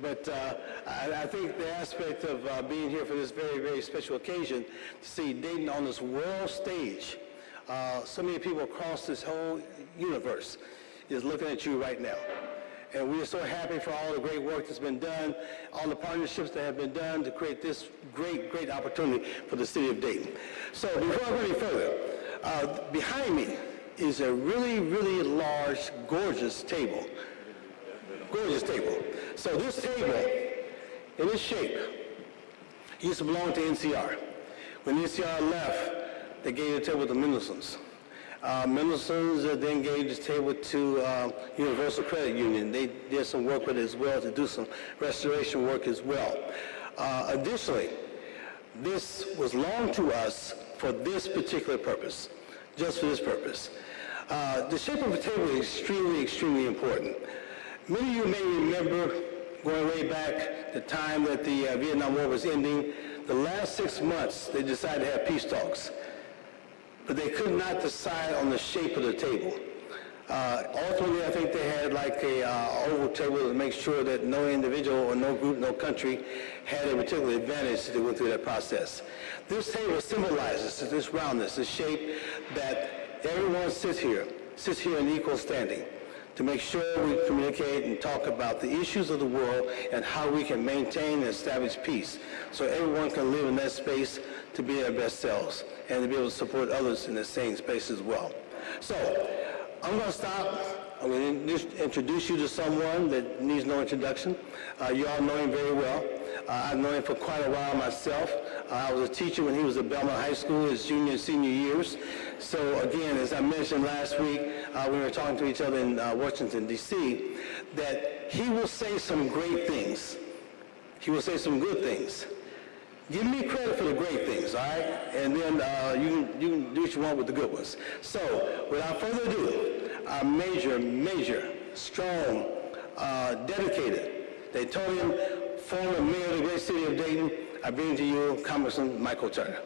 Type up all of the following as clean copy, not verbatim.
But I think the aspect of being here for this very, very special occasion, to see Dayton on this world stage, so many people across this whole universe is looking at you right now. And we are so happy for all the great work that's been done, all the partnerships that have been done to create this great, great opportunity for the city of Dayton. So before I go any further, behind me is a really, really large, gorgeous table. Gorgeous table. So this table, in this shape, used to belong to NCR. When NCR left, they gave the table to Mendelssohn's. Mendelssohn's then gave this table to Universal Credit Union. They did some work with it as well to do some restoration work as well. Additionally, this was loaned to us for this particular purpose, just for this purpose. The shape of the table is extremely, extremely important. Many of you may remember, going way back, the time that the Vietnam War was ending. The last 6 months, they decided to have peace talks. But they could not decide on the shape of the table. Ultimately, I think they had like a oval table to make sure that no individual or no group, no country had a particular advantage to go through that process. This table symbolizes this roundness, this shape that everyone sits here in equal standing to make sure we communicate and talk about the issues of the world and how we can maintain and establish peace so everyone can live in that space to be their best selves and to be able to support others in the same space as well. So I'm going to stop. I'm going to introduce you to someone that needs no introduction. You all know him very well. I've known him for quite a while myself. I was a teacher when he was at Belmont High School, his junior and senior years. So again, as I mentioned last week, we were talking to each other in Washington, D.C., that he will say some great things. He will say some good things. Give me credit for the great things, all right? And then you can do what you want with the good ones. So, without further ado, our major, strong, dedicated, Daytonian, former mayor of the great city of Dayton, I bring to you Congressman Michael Turner.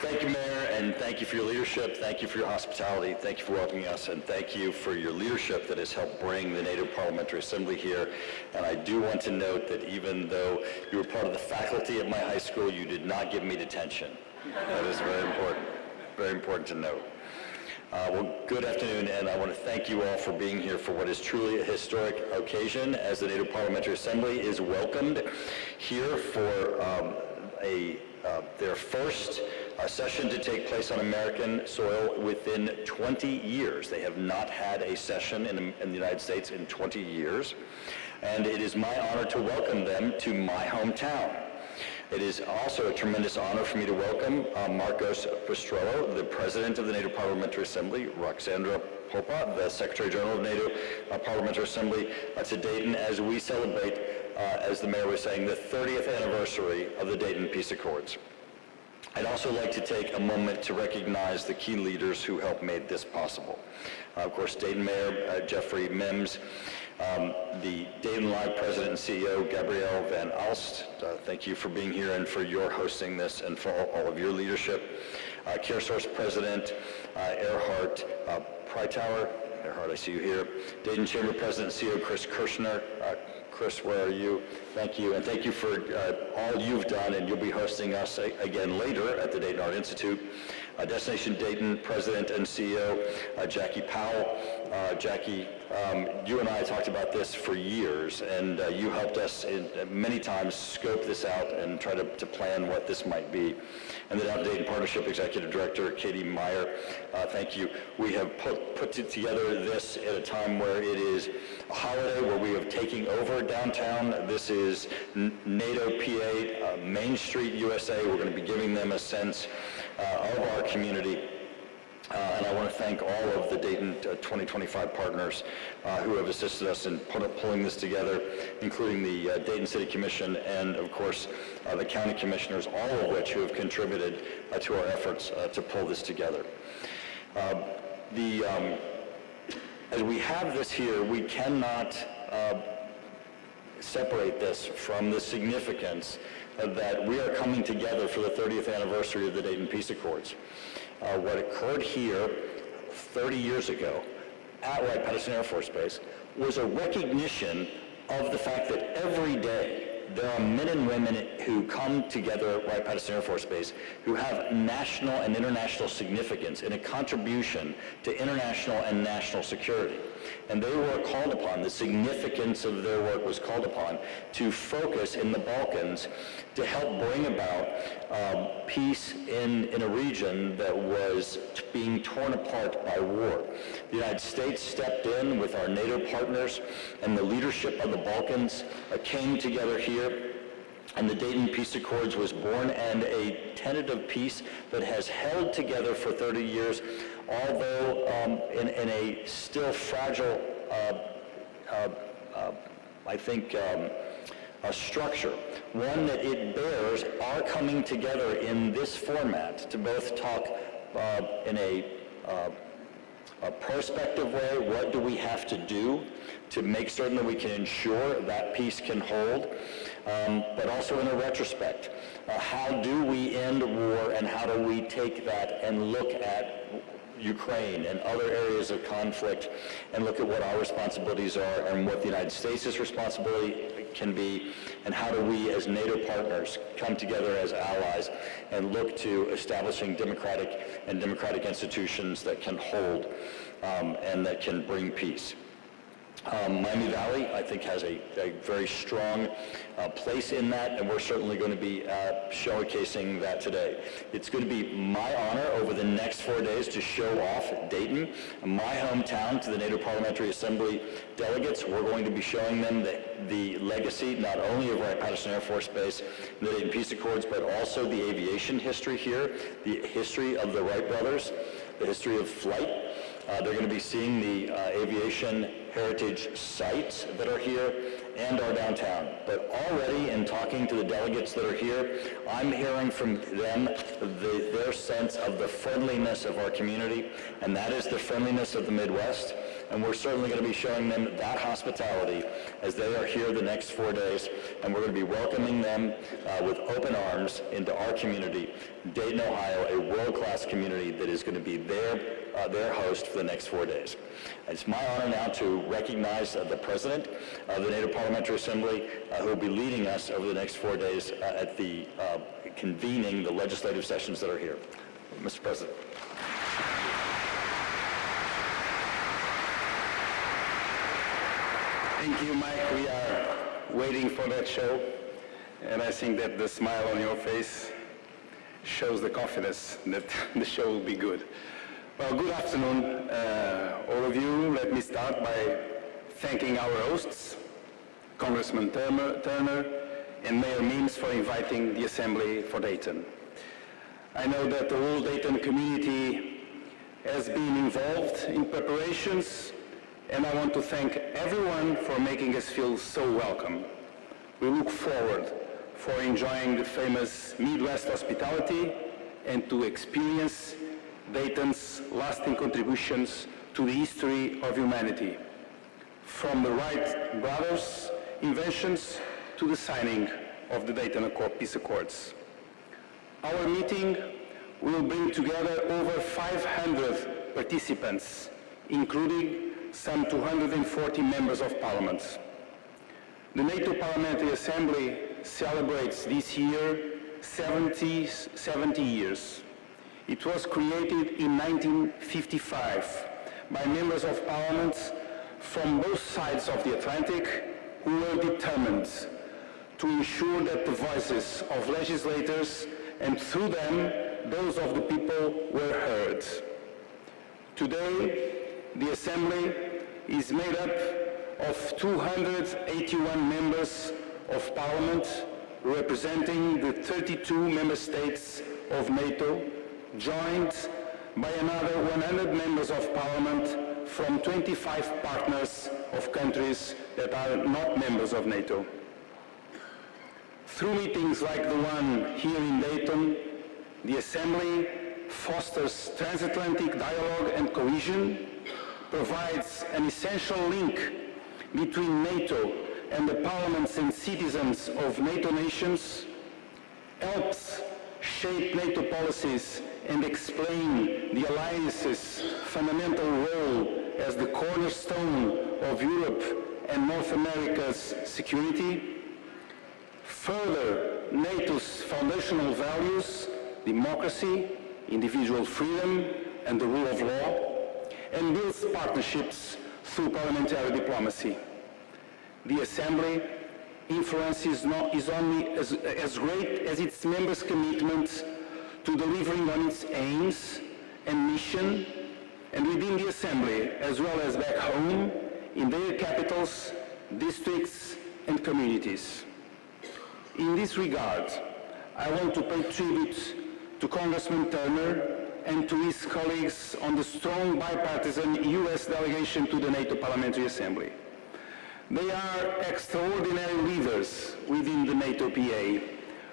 Thank you, Mayor, and thank you for your leadership. Thank you for your hospitality. Thank you for welcoming us, and thank you for your leadership that has helped bring the NATO Parliamentary Assembly here. And I do want to note that even though you were part of the faculty at my high school, you did not give me detention. That is very important to note. Well, good afternoon, and I want to thank you all for being here for what is truly a historic occasion as the NATO Parliamentary Assembly is welcomed here for their first session to take place on American soil within 20 years. They have not had a session in the United States in 20 years, and it is my honor to welcome them to my hometown. It is also a tremendous honor for me to welcome Marcos Perestrello, the President of the NATO Parliamentary Assembly, Ruxandra, Popa, the Secretary General of NATO Parliamentary Assembly, to Dayton as we celebrate, as the Mayor was saying, the 30th anniversary of the Dayton Peace Accords. I'd also like to take a moment to recognize the key leaders who helped make this possible. Of course, Dayton Mayor Jeffrey Mims, the Dayton Live President and CEO Gabrielle Van Alst, thank you for being here and for your hosting this and for all of your leadership. CareSource President Erhard Preitauer, Erhard, I see you here. Dayton Chamber President and CEO Chris Kirshner. Chris, where are you? Thank you, and thank you for all you've done, and you'll be hosting us again later at the Dayton Art Institute. Destination Dayton President and CEO Jackie Powell. Jackie, you and I talked about this for years, and you helped us many times scope this out and try to plan what this might be. And the Dayton Partnership Executive Director, Katie Meyer, thank you. We have put together this at a time where it is a holiday where we are taking over downtown. This is NATO PA, Main Street USA. We're going to be giving them a sense of our community. And I want to thank all of the Dayton 2025 partners who have assisted us in pulling this together, including the Dayton City Commission and, of course, the county commissioners, all of which who have contributed to our efforts to pull this together. As we have this here, we cannot separate this from the significance that we are coming together for the 30th anniversary of the Dayton Peace Accords. What occurred here 30 years ago at Wright-Patterson Air Force Base was a recognition of the fact that every day there are men and women who come together at Wright-Patterson Air Force Base who have national and international significance in a contribution to international and national security. And they were called upon, the significance of their work was called upon to focus in the Balkans to help bring about peace in a region that was being torn apart by war. The United States stepped in with our NATO partners, and the leadership of the Balkans came together here, and the Dayton Peace Accords was born, and a tentative peace that has held together for 30 years, although in a still fragile, I think, a structure, one that it bears our coming together in this format to both talk in a prospective way, what do we have to do to make certain that we can ensure that peace can hold, but also in a retrospect. How do we end war, and how do we take that and look at Ukraine and other areas of conflict and look at what our responsibilities are and what the United States' responsibility can be, and how do we as NATO partners come together as allies and look to establishing democratic institutions that can hold and that can bring peace. Miami Valley, I think, has a very strong place in that, and we're certainly going to be showcasing that today. It's going to be my honor over the next 4 days to show off Dayton, my hometown, to the NATO Parliamentary Assembly delegates. We're going to be showing them the legacy not only of Wright-Patterson Air Force Base and the Dayton Peace Accords, but also the aviation history here, the history of the Wright brothers, the history of flight. They're going to be seeing the aviation heritage sites that are here and our downtown. But already in talking to the delegates that are here, I'm hearing from them their sense of the friendliness of our community, and that is the friendliness of the Midwest. And we're certainly going to be showing them that hospitality as they are here the next 4 days, and we're going to be welcoming them with open arms into our community, Dayton, Ohio, a world-class community that is going to be their host for the next 4 days. It's my honor now to recognize the President of the NATO Parliamentary Assembly, who will be leading us over the next 4 days at the convening the legislative sessions that are here. Mr. President. Thank you, Mike. We are waiting for that show, and I think that the smile on your face shows the confidence that the show will be good. Well, good afternoon, all of you. Let me start by thanking our hosts, Congressman Turner and Mayor Mims, for inviting the Assembly for Dayton. I know that the whole Dayton community has been involved in preparations, and I want to thank everyone for making us feel so welcome. We look forward for enjoying the famous Midwest hospitality and to experience Dayton's lasting contributions to the history of humanity, from the Wright brothers' inventions to the signing of the Dayton Peace Accords. Our meeting will bring together over 500 participants, including some 240 members of parliament. The NATO Parliamentary Assembly celebrates this year 70 years. It was created in 1955 by members of parliament from both sides of the Atlantic who were determined to ensure that the voices of legislators and through them those of the people were heard. Today, the Assembly is made up of 281 members of Parliament representing the 32 member states of NATO, joined by another 100 members of Parliament from 25 partners of countries that are not members of NATO. Through meetings like the one here in Dayton, the Assembly fosters transatlantic dialogue and cohesion, provides an essential link between NATO and the parliaments and citizens of NATO nations, helps shape NATO policies and explain the alliance's fundamental role as the cornerstone of Europe and North America's security. Further, NATO's foundational values, democracy, individual freedom, and the rule of law, and builds partnerships through parliamentary diplomacy. The Assembly influence is only as great as its members' commitment to delivering on its aims and mission, and within the Assembly, as well as back home, in their capitals, districts, and communities. In this regard, I want to pay tribute to Congressman Turner and to his colleagues on the strong bipartisan U.S. delegation to the NATO Parliamentary Assembly. They are extraordinary leaders within the NATO PA,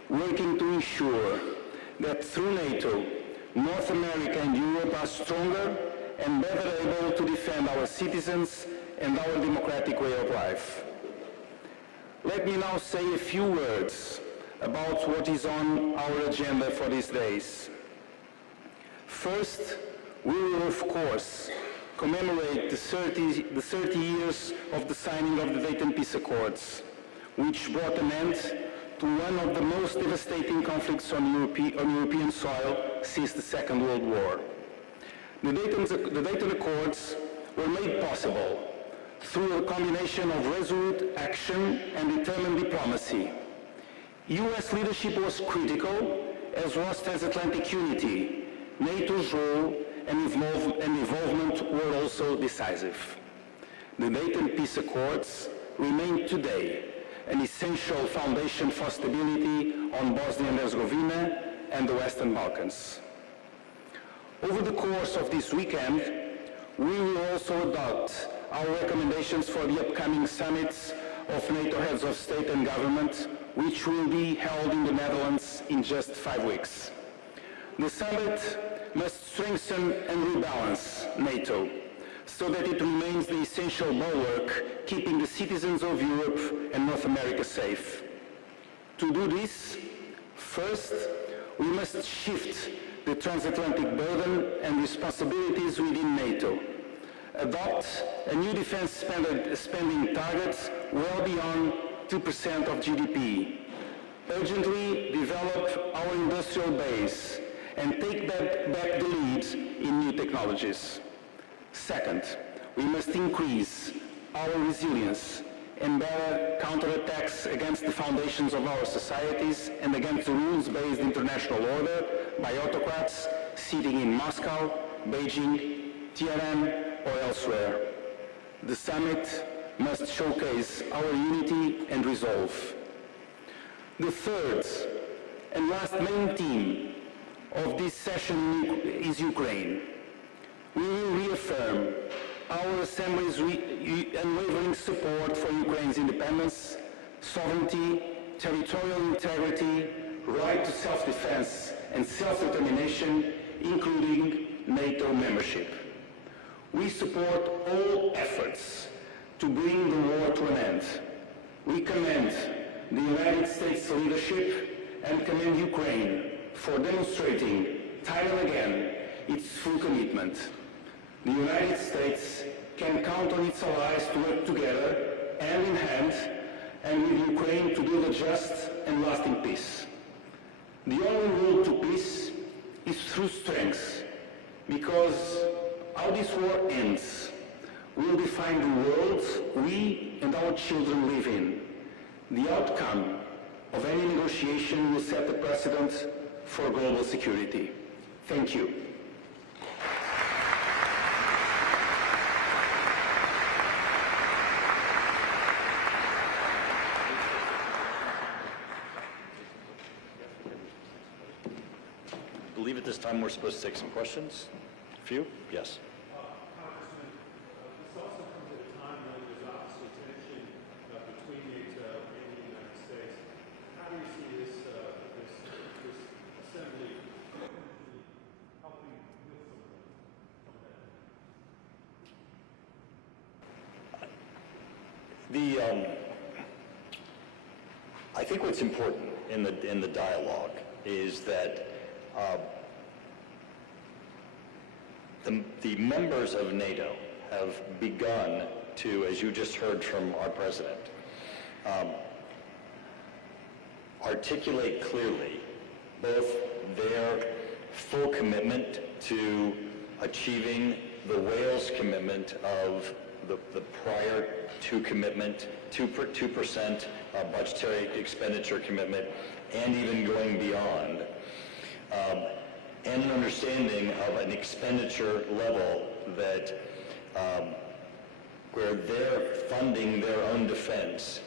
working to ensure that through NATO, North America and Europe are stronger and better able to defend our citizens and our democratic way of life. Let me now say a few words about what is on our agenda for these days. First, we will, of course, commemorate the 30 years of the signing of the Dayton Peace Accords, which brought an end to one of the most devastating conflicts on European soil since the Second World War. The Dayton Accords were made possible through a combination of resolute action and determined diplomacy. U.S. leadership was critical, as was transatlantic unity. NATO's role and involvement were also decisive. The Dayton Peace Accords remain today an essential foundation for stability on Bosnia and Herzegovina and the Western Balkans. Over the course of this weekend, we will also adopt our recommendations for the upcoming summits of NATO heads of state and government, which will be held in the Netherlands in just 5 weeks. The summit must strengthen and rebalance NATO so that it remains the essential bulwark keeping the citizens of Europe and North America safe. To do this, first, we must shift the transatlantic burden and responsibilities within NATO, adopt a new defense spending target well beyond 2% of GDP, urgently develop our industrial base, and take back the lead in new technologies. Second, we must increase our resilience and better counterattacks against the foundations of our societies and against the rules-based international order by autocrats sitting in Moscow, Beijing, Tehran, or elsewhere. The summit must showcase our unity and resolve. The third and last main theme of this session is Ukraine. We will reaffirm our Assembly's unwavering support for Ukraine's independence, sovereignty, territorial integrity, right to self-defense, and self-determination, including NATO membership. We support all efforts to bring the war to an end. We commend the United States leadership and commend Ukraine for demonstrating time and again its full commitment. The United States can count on its allies to work together, hand in hand, and with Ukraine to build a just and lasting peace. The only road to peace is through strength, because how this war ends will define the world we and our children live in. The outcome of any negotiation will set the precedent for global security. Thank you. I believe at this time we're supposed to take some questions. A few? Yes. Congressman, this also comes at a time when there's obviously tension between NATO and the United States. How do you see this assembly helping with some of that? I think what's important in the dialogue is that the members of NATO have begun to, as you just heard from our president, articulate clearly both their full commitment to achieving the Wales commitment of the prior to commitment, 2% budgetary expenditure commitment, and even going beyond, and an understanding of an expenditure level that where they're funding their own defense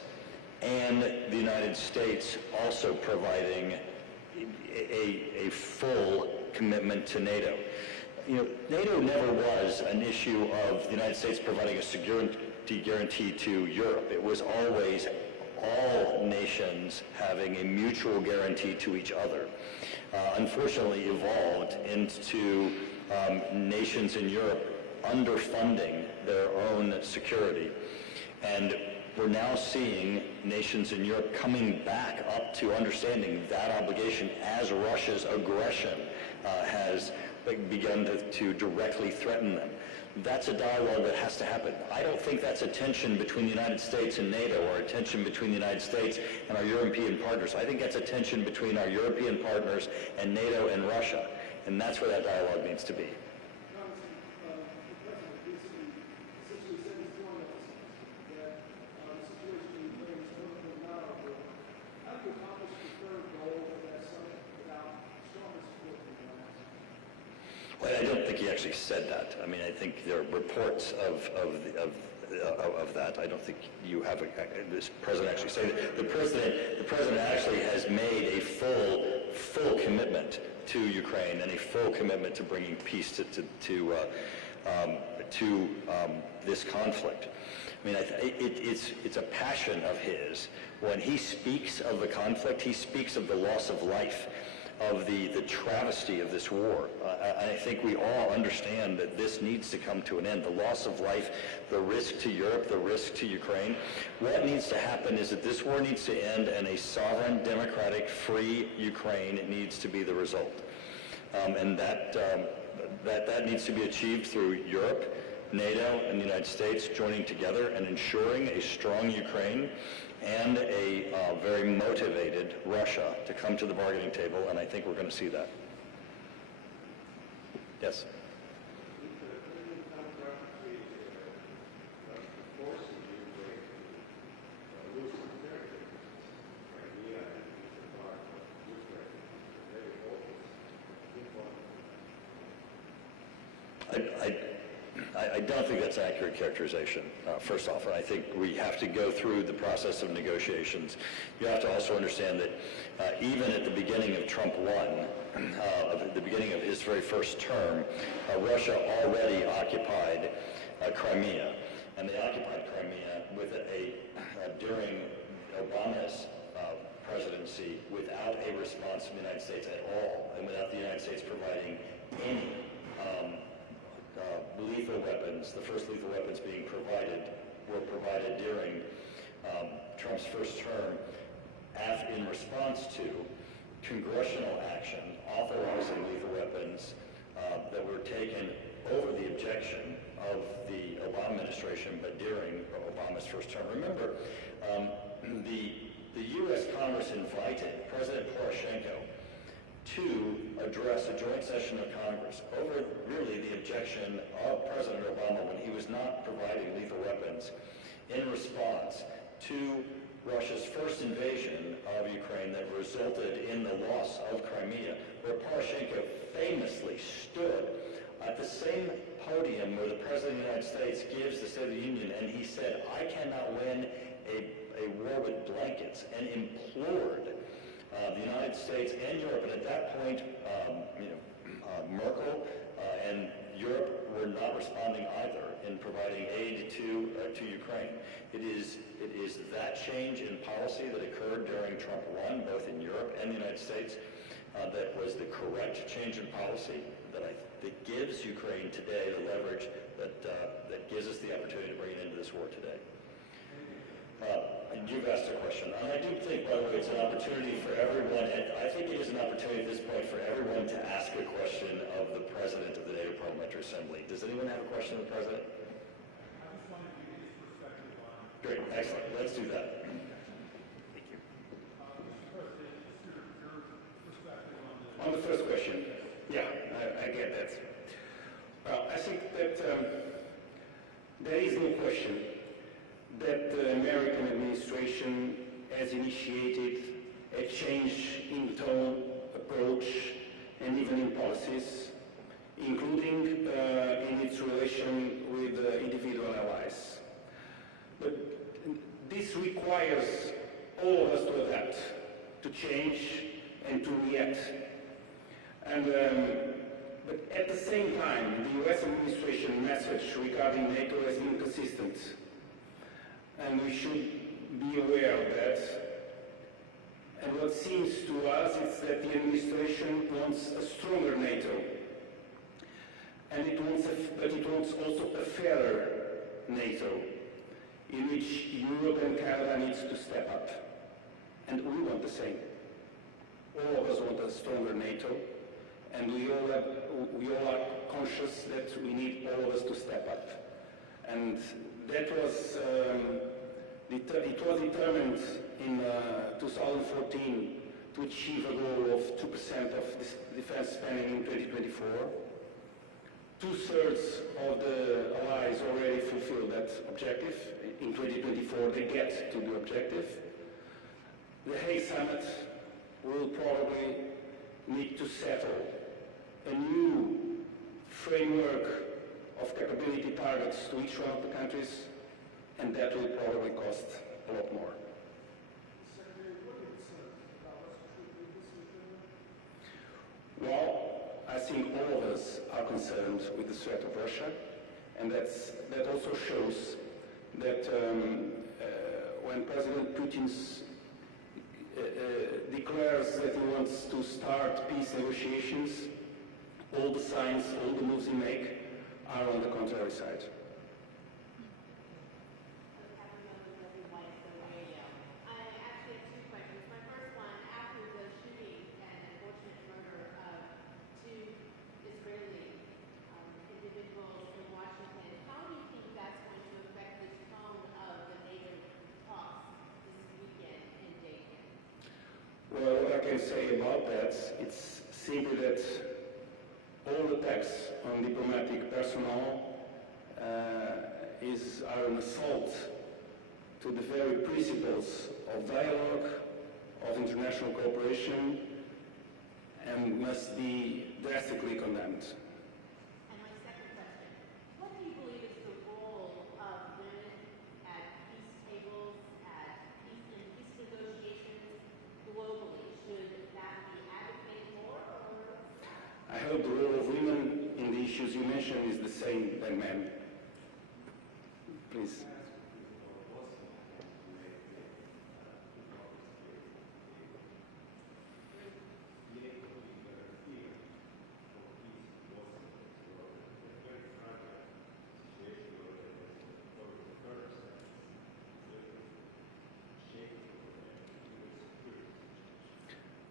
and the United States also providing a full commitment to NATO. You know, NATO never was an issue of the United States providing a security guarantee to Europe. It was always all nations having a mutual guarantee to each other. Unfortunately evolved into nations in Europe underfunding their own security. And we're now seeing nations in Europe coming back up to understanding that obligation as Russia's aggression has begun to directly threaten them. That's a dialogue that has to happen. I don't think that's a tension between the United States and NATO or a tension between the United States and our European partners. I think that's a tension between our European partners and NATO and Russia. And that's where that dialogue needs to be. Well, I don't think he actually said that. I mean, I think there are reports of that. I don't think you have this president actually say that. The president actually has made a full commitment to Ukraine and a full commitment to bringing peace to this conflict. I mean, it's a passion of his. When he speaks of the conflict, he speaks of the loss of life, of the travesty of this war. I think we all understand that this needs to come to an end. The loss of life, the risk to Europe, the risk to Ukraine. What needs to happen is that this war needs to end and a sovereign, democratic, free Ukraine needs to be the result. And that needs to be achieved through Europe, NATO, and the United States joining together and ensuring a strong Ukraine and a very motivated Russia to come to the bargaining table, and I think we're going to see that. Yes? I don't think that's an accurate characterization, first off, and I think we have to go through the process of negotiations. You have to also understand that even at the beginning of Trump 1, at the beginning of his very first term, Russia already occupied Crimea, and they occupied Crimea with during Obama's presidency without a response from the United States at all, and without the United States providing any lethal weapons. The first lethal weapons were provided during Trump's first term in response to congressional action authorizing lethal weapons that were taken over the objection of the Obama administration, but during Obama's first term. Remember, the U.S. Congress invited President Poroshenko to address a joint session of Congress over really the objection of President Obama when he was not providing lethal weapons in response to Russia's first invasion of Ukraine that resulted in the loss of Crimea, where Poroshenko famously stood at the same podium where the President of the United States gives the State of the Union, and he said, "I cannot win a war with blankets," and implored the United States and Europe, and at that point, Merkel and Europe were not responding either in providing aid to Ukraine. It is that change in policy that occurred during Trump 1, both in Europe and the United States, that was the correct change in policy that gives Ukraine today the leverage that gives us the opportunity to bring it into this war today. You've asked a question, and I do think, by the way, it's an opportunity for everyone, and I think it is an opportunity at this point for everyone to ask a question of the President of the NATO Parliamentary Assembly. Does anyone have a question of the President? I just wanted to get his perspective on. Great, excellent. Let's do that. Mr. President, just your perspective on the. On the first question, yeah, I get that. Well, I think that there is no question that the American administration has initiated a change in tone, approach, and even in policies, including in its relation with individual allies. But this requires all of us to adapt, to change, and to react. And but at the same time, the U.S. administration message regarding NATO has been consistent. And we should be aware of that. And what seems to us is that the administration wants a stronger NATO. And but it wants also a fairer NATO, in which Europe and Canada needs to step up. And we want the same. All of us want a stronger NATO, and we all are conscious that we need all of us to step up. And that was, it was determined in 2014 to achieve a goal of 2% of defense spending in 2024. Two-thirds of the allies already fulfilled that objective. In 2024, they get to the objective. The Hague Summit will probably need to settle a new framework of capability targets to each one of the countries, and that will probably cost a lot more. Well, I think all of us are concerned with the threat of Russia, and that also shows that when President Putin declares that he wants to start peace negotiations, all the signs, all the moves he makes are on the contrary side. Well, what I can say about that, it's simply that all attacks on diplomatic personnel are an assault to the very principles of dialogue, of international cooperation, and must be drastically condemned. And my second question, what do you believe is the role of women at peace tables, in peace negotiations globally? Should that be advocated more or? I hope the role of women in the issues you mentioned is the same than men. Please.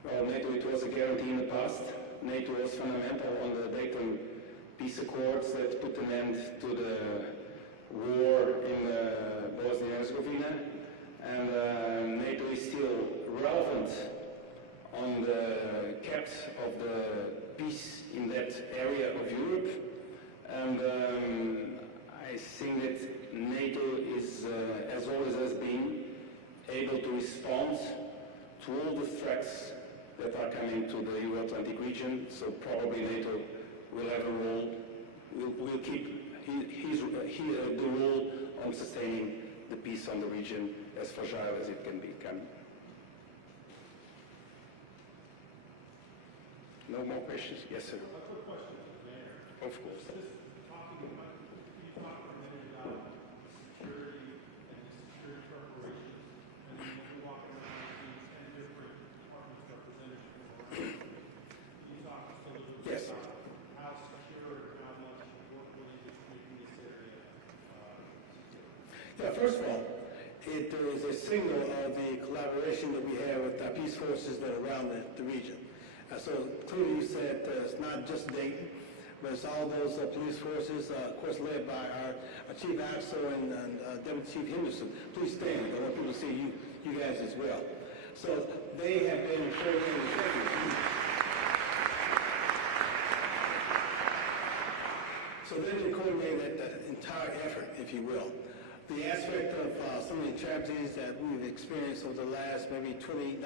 Well, NATO, it was a guarantee in the past. NATO was fundamental on the Dayton peace accords that put an end to the war in Bosnia and Herzegovina. And NATO is still relevant on the kept of the peace in that area of Europe. And I think that NATO is, as always has been, able to respond to all the threats that are coming to the Euro-Atlantic region. So probably NATO will have a role, will keep the role on sustaining the peace on the region, as fragile as it can become. No more questions? Yes, sir. A quick question to the mayor. Of course. Just talking about, you talked for a minute about security and the security preparations, and then you're walking around seeing 10 different departments represented from around. Can you talk just a little bit Yes. about how secure and how much work really is making this area secure? Yeah, first of all, It is a signal of the collaboration that we have with our peace forces that are around the region. So clearly you said it's not just Dayton, but it's all those police forces, of course led by our Chief Axel and Deputy Chief Henderson. Please stand. I want people to see you guys as well. So they have been coordinating. So they've been coordinating that entire effort, if you will. The aspect of some of the tragedies that we've experienced over the last maybe 7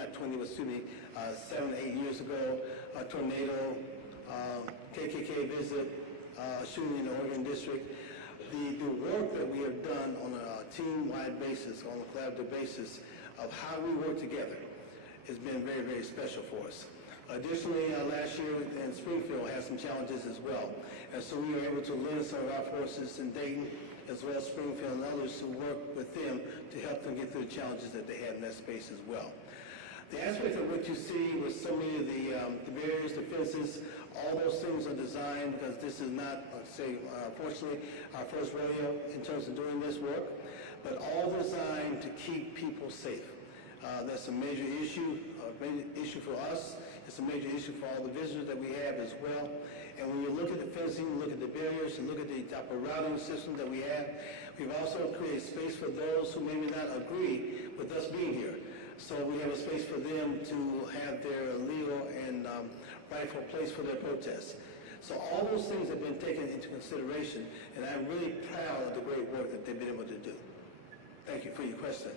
to 8 years ago, a tornado, KKK visit, shooting in the Oregon district. The work that we have done on a team-wide basis, on a collaborative basis of how we work together has been very, very special for us. Additionally, last year in Springfield had some challenges as well. And so we were able to lend some of our forces in Dayton, as well as Springfield and others who work with them to help them get through the challenges that they had in that space as well. The aspect of what you see with so many of the barriers, the fences, all those things are designed because this is not, fortunately, our first rodeo in terms of doing this work, but all designed to keep people safe. That's a major issue for us. It's a major issue for all the visitors that we have as well. And when you look at the fencing, look at the barriers, and look at the type of routing system that we have, we've also created space for those who maybe not agree with us being here. So we have a space for them to have their legal and rightful place for their protests. So all those things have been taken into consideration, and I'm really proud of the great work that they've been able to do. Thank you for your question.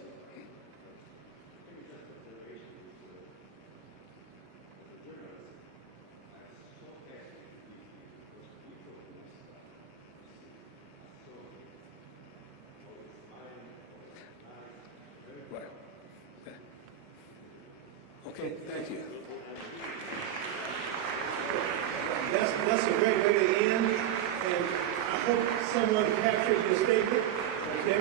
Okay, thank you. That's a great way to end, and I hope someone captured your statement, okay,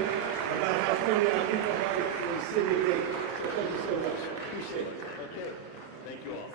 about how friendly our people are in the city of Dayton. So thank you so much. Appreciate it. Okay. Thank you all.